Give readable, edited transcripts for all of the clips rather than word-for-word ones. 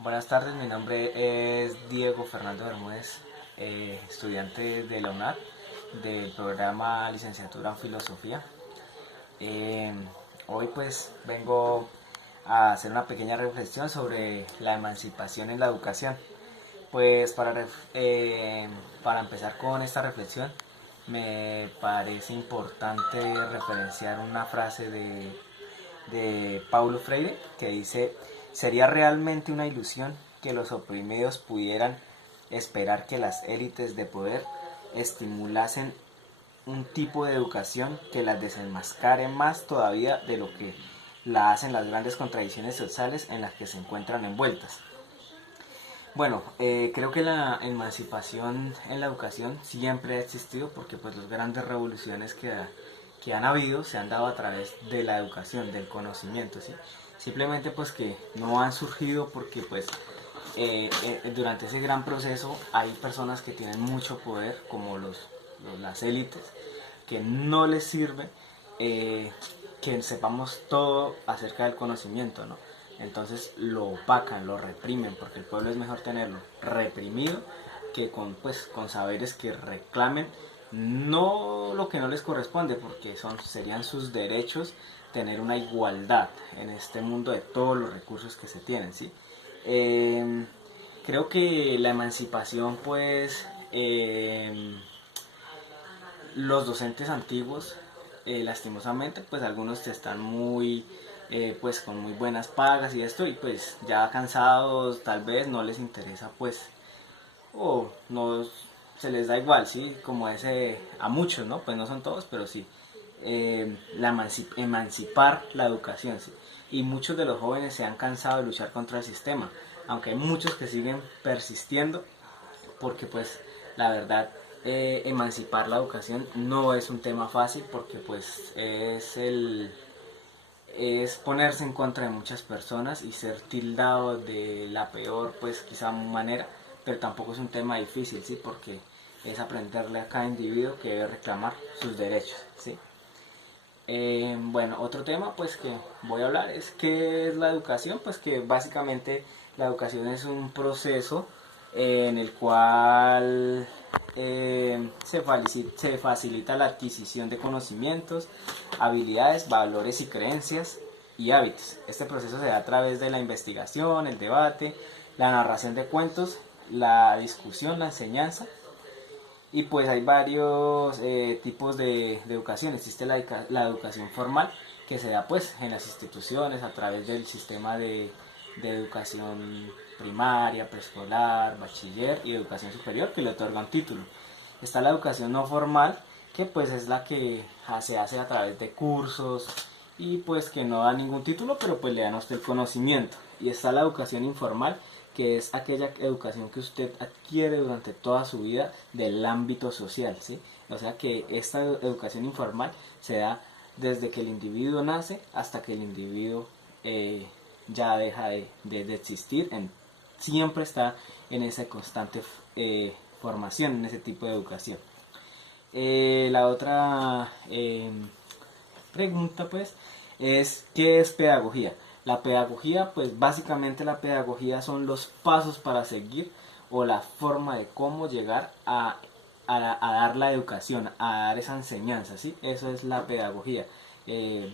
Buenas tardes, mi nombre es Diego Fernando Bermúdez, estudiante de la UNAD del programa Licenciatura en Filosofía. Eh, Hoy pues vengo a hacer una pequeña reflexión sobre la emancipación en la educación. Pues para empezar con esta reflexión me parece importante referenciar una frase de Paulo Freire que dice: sería realmente una ilusión que los oprimidos pudieran esperar que las élites de poder estimulasen un tipo de educación que las desenmascare más todavía de lo que la hacen las grandes contradicciones sociales en las que se encuentran envueltas. Bueno, creo que la emancipación en la educación siempre ha existido porque pues las grandes revoluciones que han habido se han dado a través de la educación, del conocimiento, ¿sí? Simplemente pues que no han surgido porque pues durante ese gran proceso hay personas que tienen mucho poder como las élites que no les sirve que sepamos todo acerca del conocimiento, ¿no? Entonces lo opacan, lo reprimen, porque el pueblo es mejor tenerlo reprimido que con saberes que reclamen no lo que no les corresponde, porque serían sus derechos tener una igualdad en este mundo de todos los recursos que se tienen, ¿sí? Creo que la emancipación, pues, los docentes antiguos, lastimosamente, pues algunos están pues con muy buenas pagas y esto, y pues ya cansados, tal vez no les interesa, pues, o no se les da igual, sí, como ese, a muchos, ¿no? Pues no son todos, pero sí, emancipar la educación, ¿sí? Y muchos de los jóvenes se han cansado de luchar contra el sistema, aunque hay muchos que siguen persistiendo porque pues la verdad, emancipar la educación no es un tema fácil porque pues es ponerse en contra de muchas personas y ser tildado de la peor, pues quizá manera, pero tampoco es un tema difícil, ¿sí? Porque es aprenderle a cada individuo que debe reclamar sus derechos, ¿sí? Bueno, otro tema pues que voy a hablar es qué es la educación, pues que básicamente la educación es un proceso en el cual se facilita la adquisición de conocimientos, habilidades, valores y creencias y hábitos. Este proceso se da a través de la investigación, el debate, la narración de cuentos, la discusión, la enseñanza, y pues hay varios tipos de educación. Existe la educación formal que se da pues en las instituciones a través del sistema de educación primaria, preescolar, bachiller y educación superior que le otorga un título. Está la educación no formal que pues es la que se hace a través de cursos y pues que no da ningún título pero pues le dan a usted el conocimiento. Y está la educación informal, que es aquella educación que usted adquiere durante toda su vida del ámbito social, ¿sí? O sea que esta educación informal se da desde que el individuo nace hasta que el individuo ya deja de existir. Siempre está en esa constante formación, en ese tipo de educación. La otra pregunta pues es ¿qué es pedagogía? La pedagogía, pues básicamente la pedagogía son los pasos para seguir o la forma de cómo llegar a dar la educación, a dar esa enseñanza, ¿sí? Eso es la pedagogía,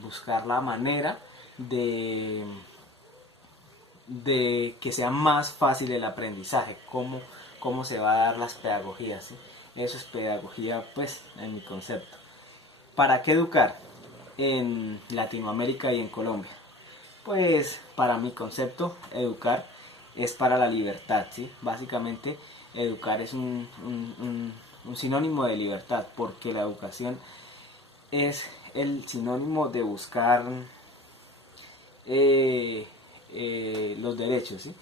buscar la manera de que sea más fácil el aprendizaje, cómo se va a dar las pedagogías, ¿sí? Eso es pedagogía, pues, en mi concepto. ¿Para qué educar en Latinoamérica y en Colombia? Pues para mi concepto, educar es para la libertad, ¿sí? Básicamente, educar es un sinónimo de libertad, porque la educación es el sinónimo de buscar eh, los derechos, ¿sí?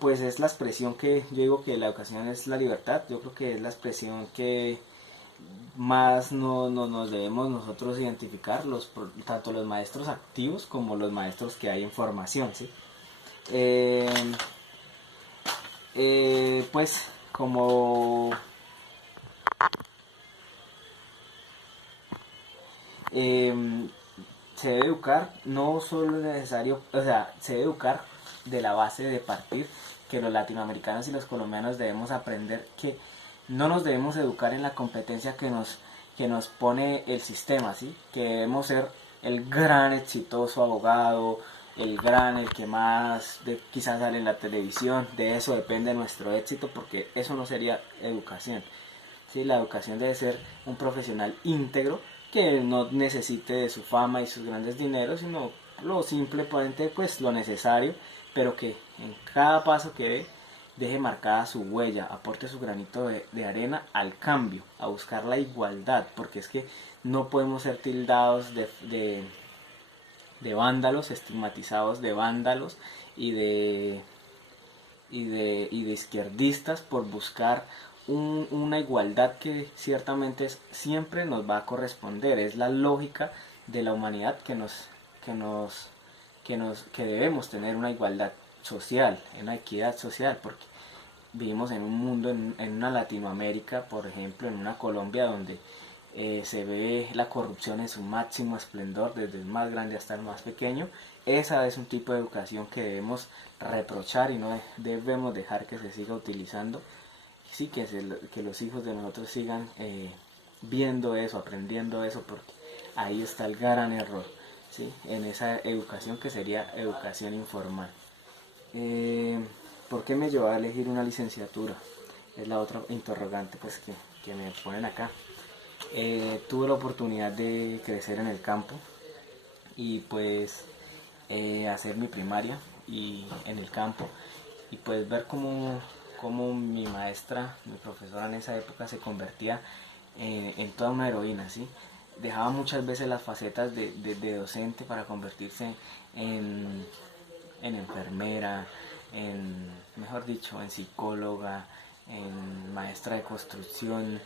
Pues es la expresión que yo digo que la educación es la libertad. Yo creo que es la expresión que más nos debemos nosotros identificar, tanto los maestros activos como los maestros que hay en formación, ¿sí? Eh, pues como eh, se debe educar, no solo es necesario, o sea, se debe educar de la base de partir que los latinoamericanos y los colombianos debemos aprender que no nos debemos educar en la competencia que nos pone el sistema, ¿sí? Que debemos ser el gran exitoso abogado, el que más quizás sale en la televisión. De eso depende nuestro éxito, porque eso no sería educación, ¿sí? La educación debe ser un profesional íntegro que no necesite de su fama y sus grandes dineros, sino lo simplemente pues lo necesario, pero que en cada paso que dé deje marcada su huella, aporte su granito de arena al cambio, a buscar la igualdad, porque es que no podemos ser tildados de vándalos, estigmatizados de vándalos y de izquierdistas por buscar una igualdad que ciertamente siempre nos va a corresponder. Es la lógica de la humanidad que debemos tener una igualdad social, una equidad social, porque vivimos en un mundo, en una Latinoamérica, por ejemplo, en una Colombia donde se ve la corrupción en su máximo esplendor, desde el más grande hasta el más pequeño. Esa es un tipo de educación que debemos reprochar y no debemos dejar que se siga utilizando. Sí, que los hijos de nosotros sigan viendo eso, aprendiendo eso, porque ahí está el gran error, ¿sí? En esa educación que sería educación informal. ¿Por qué me llevó a elegir una licenciatura? Es la otra interrogante pues que me ponen acá. Tuve la oportunidad de crecer en el campo y pues hacer mi primaria y en el campo, y pues ver cómo mi maestra, mi profesora en esa época se convertía en toda una heroína, ¿sí? Dejaba muchas veces las facetas de docente para convertirse en enfermera, mejor dicho, en psicóloga, en maestra de construcción,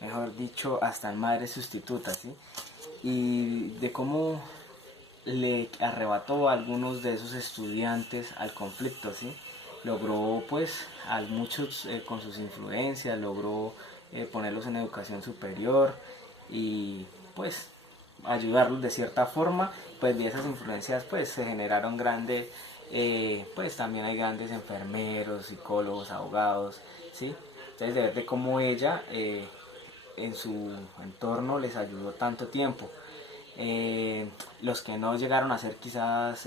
mejor dicho, hasta en madre sustituta, ¿sí? Y de cómo le arrebató a algunos de esos estudiantes al conflicto, ¿sí? Logró pues a muchos con sus influencias, logró ponerlos en educación superior y pues ayudarlos de cierta forma, pues de esas influencias pues se generaron grandes, pues también hay grandes enfermeros, psicólogos, abogados, ¿sí? Entonces de ver de cómo ella en su entorno les ayudó tanto tiempo. Los que no llegaron a ser quizás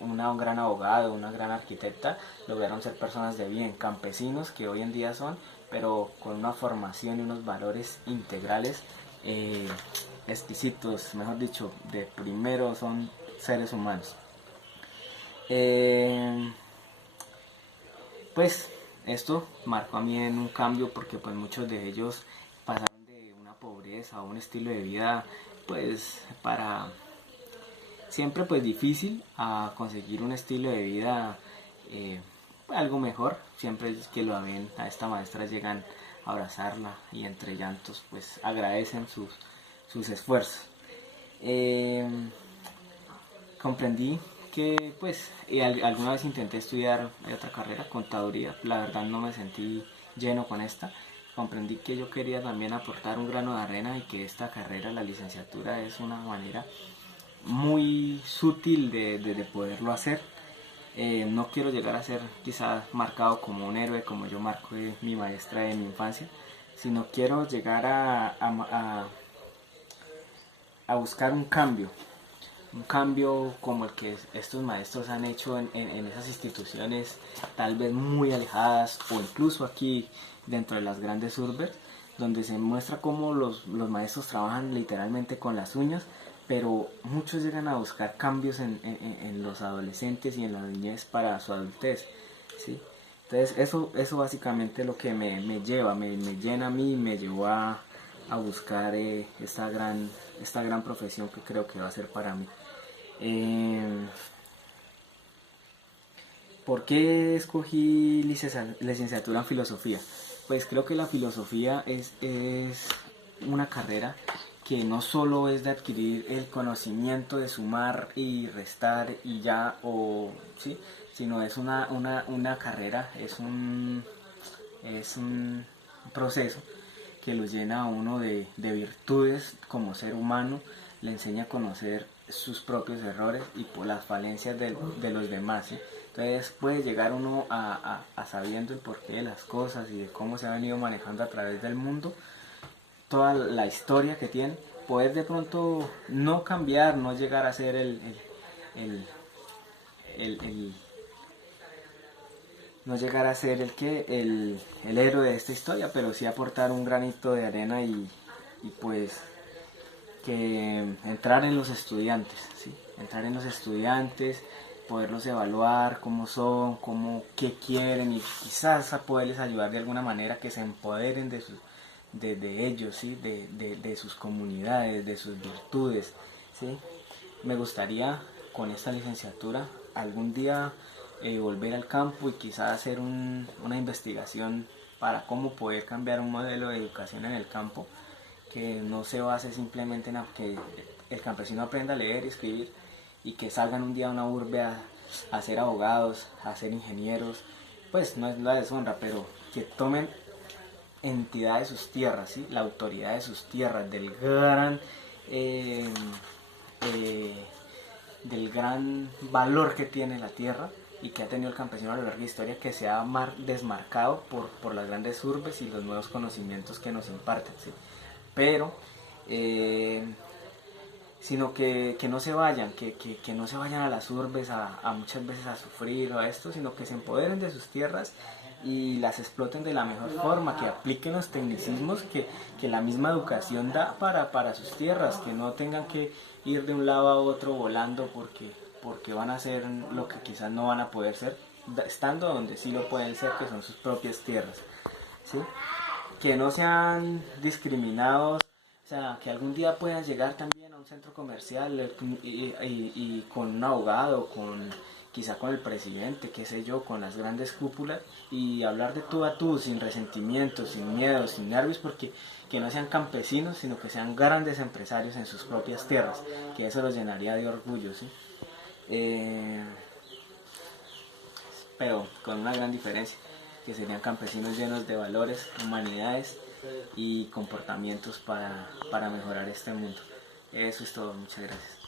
una gran abogado, una gran arquitecta, lograron ser personas de bien, campesinos que hoy en día son, pero con una formación y unos valores integrales exquisitos, mejor dicho, de primero son seres humanos. Pues esto marcó a mí en un cambio, porque pues muchos de ellos pasaron de una pobreza a un estilo de vida pues para siempre pues difícil, a conseguir un estilo de vida algo mejor. Siempre que lo ven a esta maestra llegan a abrazarla y entre llantos pues agradecen sus esfuerzos. Comprendí que pues alguna vez intenté estudiar otra carrera, contaduría. La verdad no me sentí lleno con esta. Comprendí que yo quería también aportar un grano de arena y que esta carrera, la licenciatura, es una manera muy sutil de poderlo hacer. No quiero llegar a ser quizás marcado como un héroe como yo marco mi maestra de mi infancia, sino quiero llegar a buscar un cambio como el que estos maestros han hecho en esas instituciones tal vez muy alejadas o incluso aquí dentro de las grandes urbes, donde se muestra cómo los maestros trabajan literalmente con las uñas, pero muchos llegan a buscar cambios en los adolescentes y en la niñez para su adultez, ¿sí? Entonces eso básicamente es lo que me llena a mí y me llevó a buscar esta gran profesión que creo que va a ser para mí. ¿Por qué escogí licenciatura en filosofía? Pues creo que la filosofía es una carrera que no solo es de adquirir el conocimiento de sumar y restar y ya, ¿sí? Sino es una carrera, es un proceso que lo llena a uno de virtudes como ser humano, le enseña a conocer sus propios errores y por las falencias de los demás, ¿sí? Entonces puede llegar uno a sabiendo el porqué de las cosas y de cómo se ha venido manejando a través del mundo, toda la historia que tiene, poder de pronto no cambiar, no llegar a ser el, el no llegar a ser el héroe de esta historia, pero sí aportar un granito de arena y pues que entrar en los estudiantes, ¿sí? Entrar en los estudiantes, poderlos evaluar cómo son, qué quieren y quizás a poderles ayudar de alguna manera que se empoderen de ellos, ¿sí? De sus comunidades, de sus virtudes, ¿sí? Me gustaría con esta licenciatura algún día volver al campo y quizás hacer una investigación para cómo poder cambiar un modelo de educación en el campo que no se base simplemente en que el campesino aprenda a leer y escribir y que salgan un día a una urbe a ser abogados, a ser ingenieros, pues no es la deshonra, pero que tomen entidad de sus tierras, ¿sí? La autoridad de sus tierras, eh, eh, del gran valor que tiene la tierra y que ha tenido el campesino a lo largo de la historia, que se ha desmarcado por las grandes urbes y los nuevos conocimientos que nos imparten, ¿sí? Pero sino que no se vayan, que no se vayan a las urbes a muchas veces a sufrir o a esto, sino que se empoderen de sus tierras y las exploten de la mejor forma, que apliquen los tecnicismos que la misma educación da para sus tierras, que no tengan que ir de un lado a otro volando porque van a ser lo que quizás no van a poder ser, estando donde sí lo pueden ser, que son sus propias tierras, ¿sí? Que no sean discriminados, o sea, que algún día puedan llegar también a un centro comercial y con un abogado, quizá con el presidente, qué sé yo, con las grandes cúpulas y hablar de tú a tú, sin resentimientos, sin miedos, sin nervios, porque que no sean campesinos, sino que sean grandes empresarios en sus propias tierras, que eso los llenaría de orgullo, ¿sí? Pero con una gran diferencia, que serían campesinos llenos de valores, humanidades y comportamientos para mejorar este mundo. Eso es todo, muchas gracias.